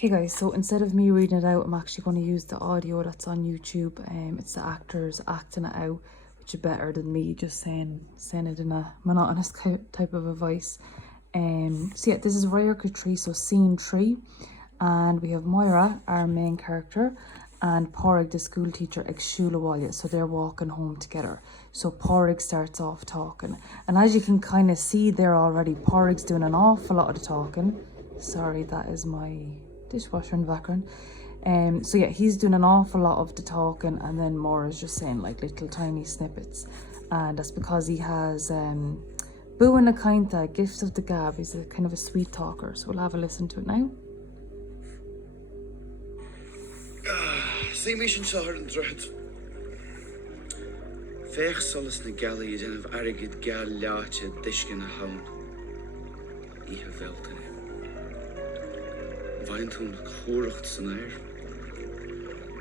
Okay guys, so instead of me reading it out, I'm actually going to use the audio that's on YouTube. It's the actors acting it out, which is better than me just saying it in a monotonous type of a voice. So yeah, this is Radharc 3, so scene 3. And we have Moira, our main character, and Pádraig, the school teacher, ag Siúlabhaile. So they're walking home together. So Pádraig starts off talking. And as you can kind of see there already, Pádraig's doing an awful lot of the talking. Sorry, that is my dishwasher in the background. So yeah, he's doing an awful lot of the talking, and then Moira's just saying like little tiny snippets. And that's because he has Buan a Kainta, Gifts of the Gab. He's a kind of a sweet talker. So we'll have a listen to it now. See me sin sahar an droid. Fech solas na gali is of arrogant gal lache dishkin a hound. Ihe veltene. Weintun chorcht san air.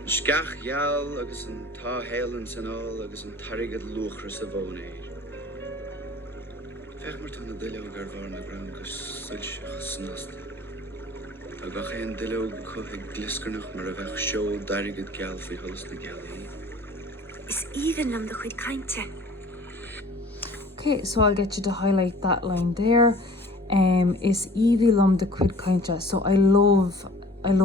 Skach jal agus an ta helens and all agus an tarigad luchras a von air. Fech mar tan a dillo gar varna ground gus silshach snast. A bach ein dillo cohig gliskernoch mar a vech show darigad gal fi hols na gali. Is even am the chuid kainte. Okay, so I'll get you to highlight that line there. Is evil the quid kainta. So I love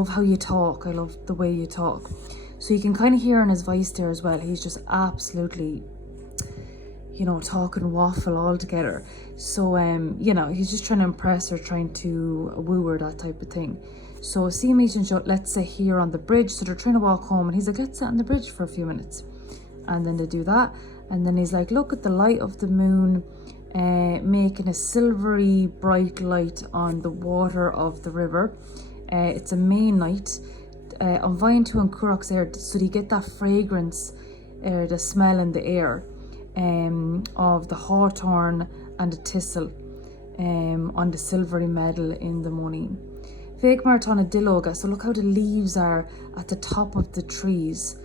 how you talk. I love the way you talk. So you can kind of hear in his voice there as well. He's just absolutely, you know, talking waffle all together. So you know, he's just trying to impress her, trying to woo her, that type of thing. So see me and shot, let's say here on the bridge. So they're trying to walk home, and he's like, let's sit on the bridge for a few minutes. And then they do that, and then he's like, look at the light of the moon, making a silvery bright light on the water of the river. It's a May night. I'm vying to Currach's air, so you get that fragrance, the smell in the air of the hawthorn and the thistle on the silvery meadow in the morning. Fake Maratona Diloga, so look how the leaves are at the top of the trees.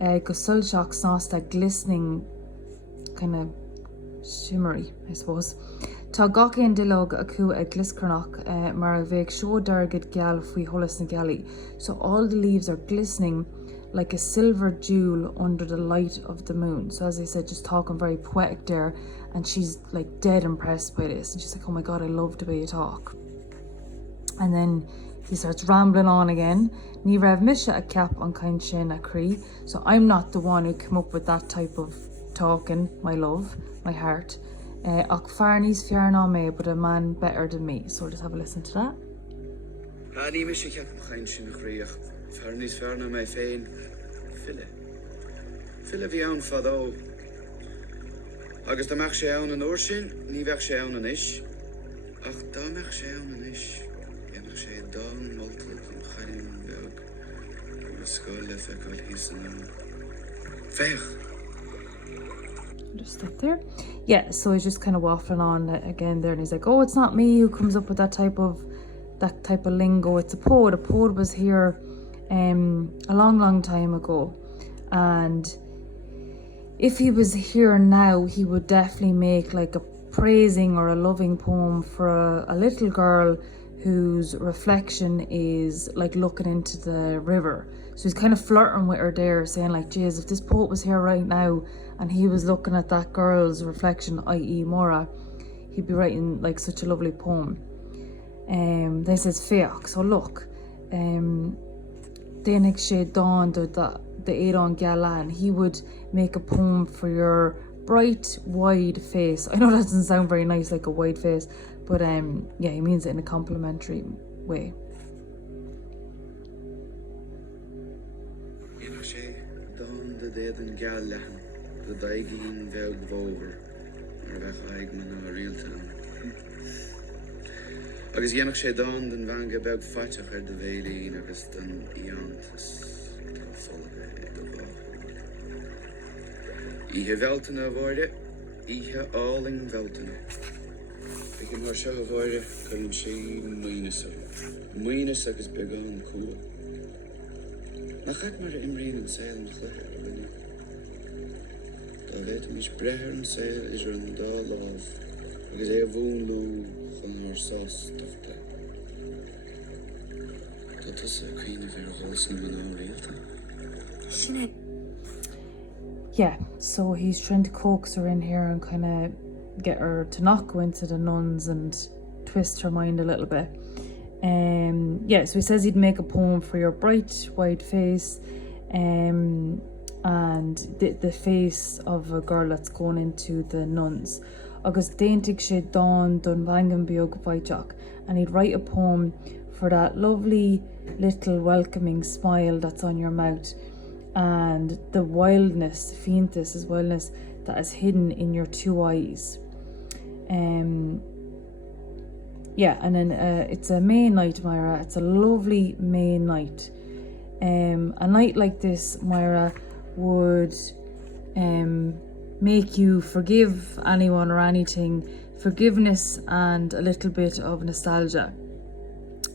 Gosulshach snásta glistening, kind of shimmery, I suppose. Tá gachéan dilog acu a gliscarnach mar a bheidh seo dargad gal faoi holas na gali. So all the leaves are glistening like a silver jewel under the light of the moon. So as I said, just talking very poetic there, and she's like dead impressed by this, and she's like, oh my god, I love the way you talk. And then he starts rambling on again. Ní raibh misha a cap on kind sin a cree. So I'm not the one who came up with that type of talking, my love, my heart. Ach farnís fiarná me, but a man better than me. So just have a listen to that. Ní misha cap on kind sin a cree. Farnís fiarná me féin. Fille bhí ann fadó. Agus da meach sé ann an oir sin, ní bheith sé ann an ish. Ach da meach sé ann an ish. Genach sé dan moltad an chaim beag. Agus scoil le feicáil hís an ann. Fech! Just stop there. Yeah, so he's just kind of waffling on again there, and he's like, oh, it's not me who comes up with that type of lingo, it's a poet. A poet was here a long time ago, and if he was here now, he would definitely make like a praising or a loving poem for a little girl whose reflection is like looking into the river. So he's kind of flirting with her there, saying like, geez, if this poet was here right now and he was looking at that girl's reflection, i.e. Mora, he'd be writing like such a lovely poem. Then says Feach, so look, Dénig sé dawn the Éireann Gala, and he would make a poem for your bright, wide face. I know that doesn't sound very nice, like a wide face, but yeah, he means it in a complimentary way. Genach sé dan de déan gal lehan, de daigín bheag bhóver, mar bheith aig man a rialtan. Agus genach sé dan den bhanga beag fatach de bhéilín agus den iantas tá folga de bhá. Ihe veltana bhóide, ihe áling veltana. Ik heb maar zo geworden, kan je misschien moeines agus begaan cool. Maar ga ik maar in brengen zeil en glutter, wil je? Dat weet ik niet, breher en zeil is er een dal af. Ik zei woonloe van haar saus tofte. Cotus a queen of your horse in the reality. Sinead, Yeah, so he's trying to coax her in here and kind of get her to not go into the nuns and twist her mind a little bit. Yeah, so he says he'd make a poem for your bright white face, and the face of a girl that's going into the nuns. Agus daintig sé dawn don vangan biog bhaidach, and he'd write a poem for that lovely little welcoming smile that's on your mouth, and the wildness, fiantas is wildness that is hidden in your two eyes. Yeah, and then it's a May night, Myra. It's a lovely May night. A night like this, Myra, would make you forgive anyone or anything. Forgiveness and a little bit of nostalgia.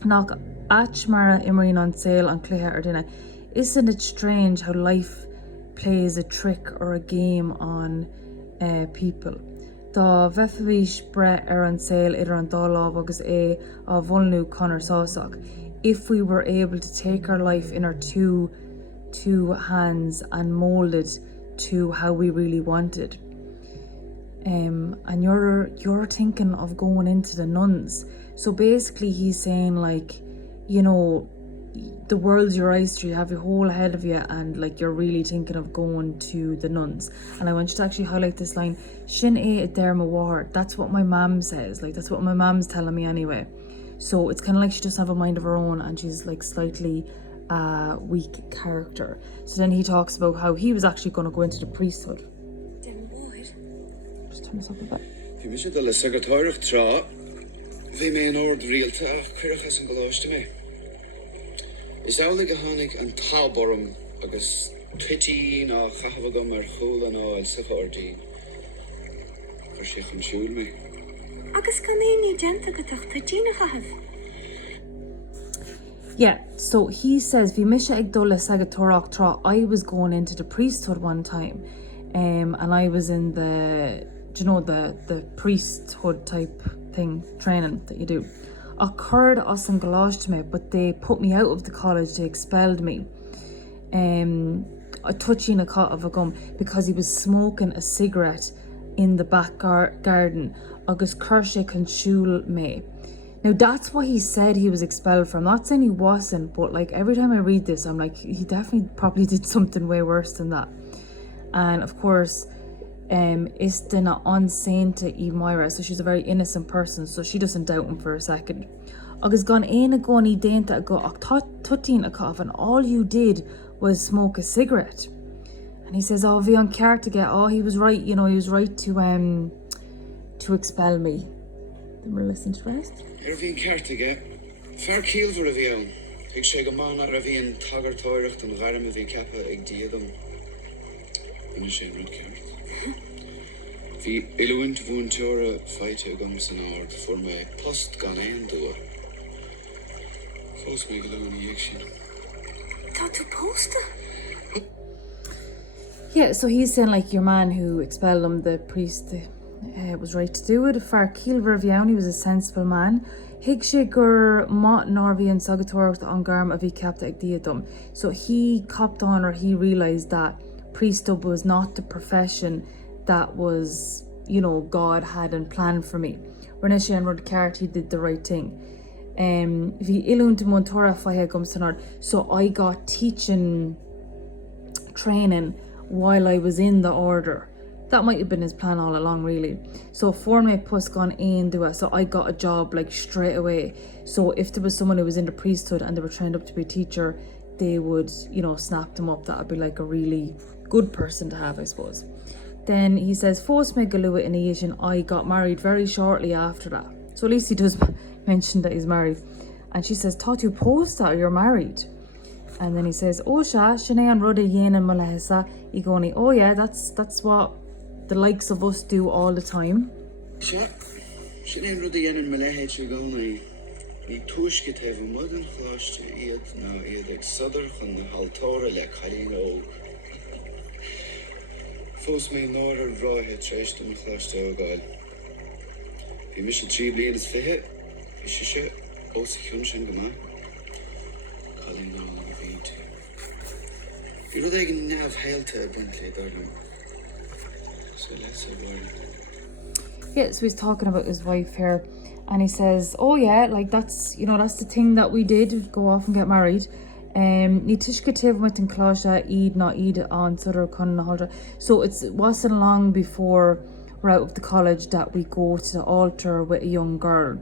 Knock ach Myra imrin on sale on Cluiche ar dinna. Isn't it strange how life plays a trick or a game on people? Tá bheithís bre ar an sail idir an dá lámh agus é á bhulnú conar sásach. If we were able to take our life in our two hands and mold it to how we really wanted. And you're thinking of going into the nuns. So basically he's saying, like, you know, the world's your oyster, you have your whole head of you, and like you're really thinking of going to the nuns. And I want you to actually highlight this line, Shin é derma war. That's what my mum says, like that's what my mum's telling me anyway. So it's kind of like she doesn't have a mind of her own, and she's like slightly weak character. So then he talks about how he was actually going to go into the priesthood. then what? Just turn this up a bit. Fi mis the secretariach tra, vi me an ord realta curachas an galoste me. Is álig a hánig an táborum agus twitty na chahabagam chula na sa chordi. For she can shoot me. Agus gan é ní genta go tucht Gina chahaf. Yeah, so he says, "Vi misha ag dul le sagatorach tra." I was going into the priesthood one time, and I was in the, do you know, the priesthood type thing training that you do. Occurred us an galage to me, but they put me out of the college. They expelled me. A touching a cut of a gum because he was smoking a cigarette in the back garden. Agus Kershe can shul me. Now that's what he said he was expelled from. Not saying he wasn't, but like every time I read this, I'm like, he definitely probably did something way worse than that. And of course, is dina unsainte I Myra, so she's a very innocent person, so she doesn't doubt him for a second. Agus gan éna goni dénta go ach tutin a cough, and all you did was smoke a cigarette. And he says, oh, vi an ceart to get, oh, he was right, you know, he was right to expel me. Then we'll listen to the rest. Vi an ceart to get, far kielver a vi an. Ik sé go man a vi an tagar toirecht an garm a vi kappa ag diadam. And a sé rid ceart. Vi iluint vun tjora feite gums an ard for me post gan ein doa. Fos me gelu an action. Tá tú posta? Yeah, so he's saying like your man who expelled him, the priest, was right to do it. Far Kilver Vian, he was a sensible man. Hig sé gur mat Norvi and Sagatorcht an garm a vi capta ag diadum. So he copped on, or he realised that priesthood was not the profession that was, you know, God had and planned for me. Renisha and Rod Carty did the right thing. Vi ilun to Montora Fahe Gumsanard. So I got teaching training while I was in the order. That might have been his plan all along, really. So for me pus gone in do it. So I got a job like straight away. So if there was someone who was in the priesthood and they were trained up to be a teacher, they would, you know, snap them up. That would be like a really good person to have, I suppose. Then he says, Fos me galua in Asian, I got married very shortly after that. So at least he does mention that he's married. And she says, Taught you post that you're married. And then he says, Oh Sha, Shanae and Rudda Yen and Malahesa, Igoni, oh yeah, that's what the likes of us do all the time. Sha, Shanae Rudda Yen and Malahesa Igoni, Ni Tushkit have a modern clash to eat now, either Southern from the Haltora like Halino. Fos me Northern Raw had trashed in the clash to Ogal. He missed 3 blians for hit. He should also Hunshin Gama. You know they can have held to a Bentley darling. So let's avoid it. Yeah, so he's talking about his wife here, and he says, oh yeah, like that's the thing that we did, go off and get married. Ní tuisce taobh muid an cláise iad ná iad an suireadh chun na haldra. So it wasn't long before we're out of the college that we go to the altar with a young girl.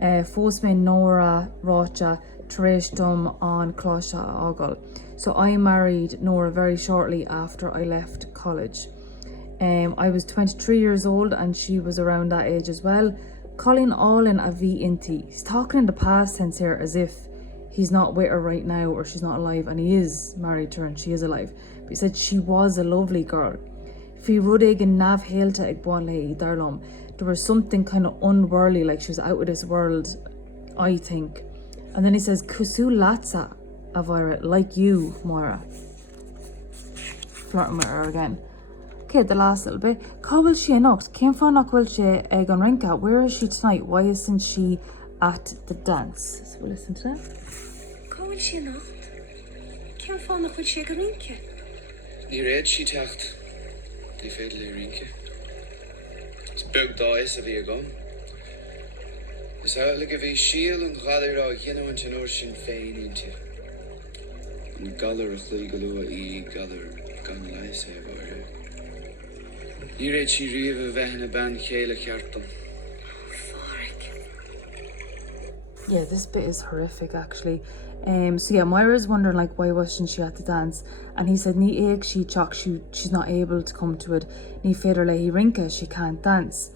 Fós mé Nora ráte tar éis dom an cláise ágal. So I married Nora very shortly after I left college. I was 23 years old and she was around that age as well. Colin Allin a bhí inti. He's talking in the past tense here as if he's not with her right now or she's not alive, and he is married to her and she is alive. But he said she was a lovely girl. Fi rudig and nav héilte ag buan le darlum. There was something kind of unworldly, like she was out of this world, I think. And then he says, Kusu latsa avira, like you, Moira. Flirting with her again. Okay, the last little bit. Cá bhfuil she anocht? Céim fá nach bhfuil she ag an rinca? Where is she tonight? Why isn't she at the dance? So we'll listen to that. Cáil sé nacht? Ceann fána chuil sé go rince? Ní réad sí techt. Dí féidir le rince. Is bug dáis a bhí agam. Is outla go bhí síl an ghadair á ghinnehaint an uair sin féin inte. An galar a chlí go lua í galar gan leis é bhaire. Ní réad sí riamh a bheith na ban chéile cheartam. Yeah, this bit is horrific actually. So yeah, Moira's wondering like why wasn't she at the dance, and he said ní éag she chock, she's not able to come to it. Ní féidir le hí rinca, she can't dance.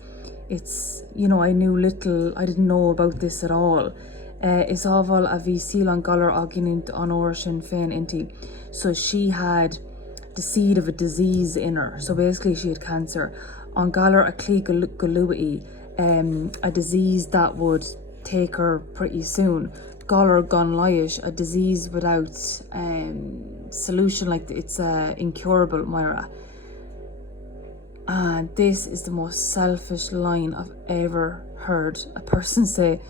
It's, I didn't know about this at all. Is ábhal a bhí síl an galar á giniúint an uair sin féin inti. So she had the seed of a disease in her. So basically she had cancer. An galar a clí go luaí, a disease that would take her pretty soon. Galar gan laish, a disease without solution, like it's incurable, Moira. And this is the most selfish line I've ever heard a person say.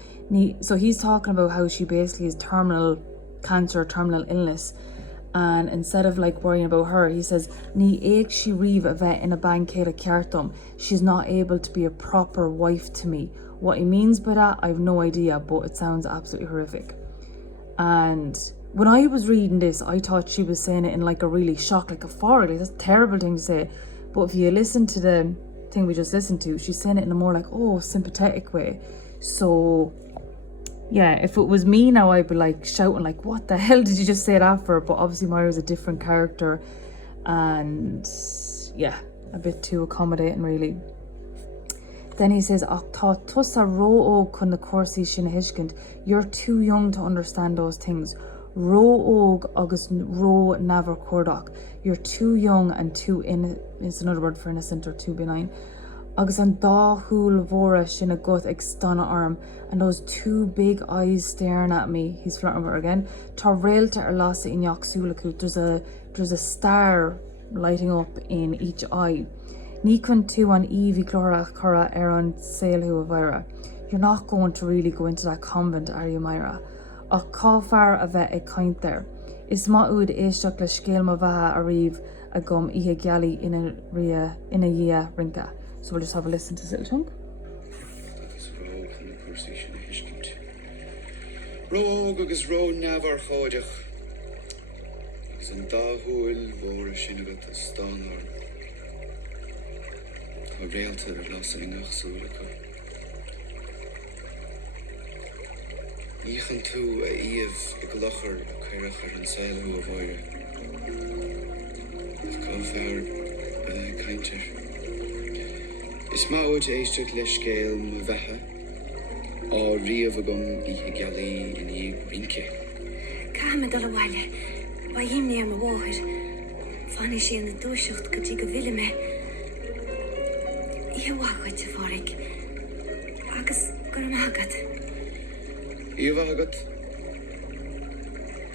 So he's talking about how she basically has terminal cancer, terminal illness, and instead of like worrying about her, he says ní éag she riamh a bheith in a bancéile ceartum. She's not able to be a proper wife to me. What he means by that, I have no idea, but it sounds absolutely horrific. And when I was reading this, I thought she was saying it in like a really shock, like a forward, like that's a terrible thing to say. But if you listen to the thing we just listened to, she's saying it in a more like, sympathetic way. So yeah, if it was me now, I'd be like shouting like, what the hell did you just say that for? But obviously Moira's a different character, and yeah, a bit too accommodating really. Then he says, tá tusa ró óg chun na cuasaí sin a hiiscint. You're too young to understand those things. Ró óg agus ró never cuardach. You're too young and too it's another word for innocent or too benign. Agus an dá húil mhóra sin a gut ag stana arm, and those two big eyes staring at me. He's flirting with her again. Tá réalta ar lasa in Yaksulaku. There's a star lighting up in each eye. Ní chun tú an Evie chlorach chora ar an saolú a bhaire. You're not going to really go into that convent, are you, Moira? Ach cá fear a bheith ag caint there. Is maúd éisteach le scéal má bheithe a riomh a gom ihe gealaí ina dhia rinca. So we'll just have a listen to this little chunk. Agus ró chun na cuasaí sin a hiiscint. Ró óg agus ró neamhar chóideach. Agus an dá húil mhóra sin agat a stán arm. Tá réalta ar lasa in achsúlacha. Níchan tú a íomh ag lochar a cairach ar an saoilú a bhaire. Ach cá fearr caintear. Is máid éisteach le scéal má bheithe á riamh agam ihe gealaí in í rince. Cáime dul a bhaile, ba dhimní am a bháthir. Fanna sé na dúiseacht go dtí go bhile me. Ihe bhachaid a fáric. Agus gur am agad. Ihe bhagat?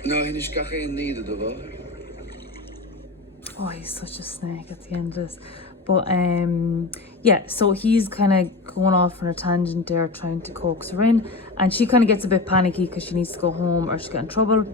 Ná hinis gacha in níad do bháthir. Oh, he's such a snake at the end of this. But yeah, so he's kind of going off on a tangent there, trying to coax her in, and she kind of gets a bit panicky because she needs to go home or she'll get in trouble.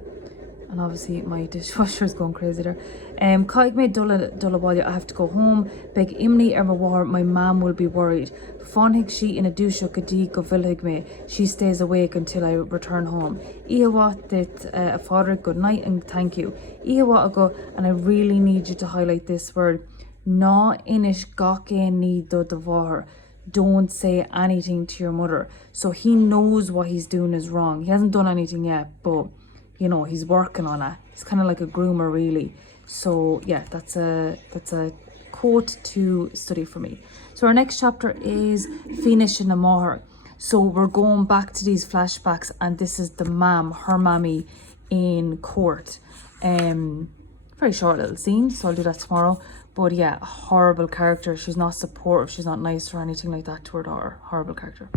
And obviously my dishwasher is going crazy there. Caig me dula bhaile, I have to go home. Beg imni war, my mum will be worried. Fonhig she in a dusha kadi go vilhig me. She stays awake until I return home. Ihawa that father, good night and thank you. Ihawa ago, and I really need you to highlight this word. Na inish gake ni do devar. Don't say anything to your mother. So he knows what he's doing is wrong. He hasn't done anything yet, but you know, he's working on it. He's kind of like a groomer, really. So yeah, that's a quote to study for me. So our next chapter is Finish in the Mahar. So we're going back to these flashbacks, and this is the her mammy in court. Very short little scene, so I'll do that tomorrow. But yeah, a horrible character. She's not supportive, she's not nice or anything like that to her daughter. Horrible character.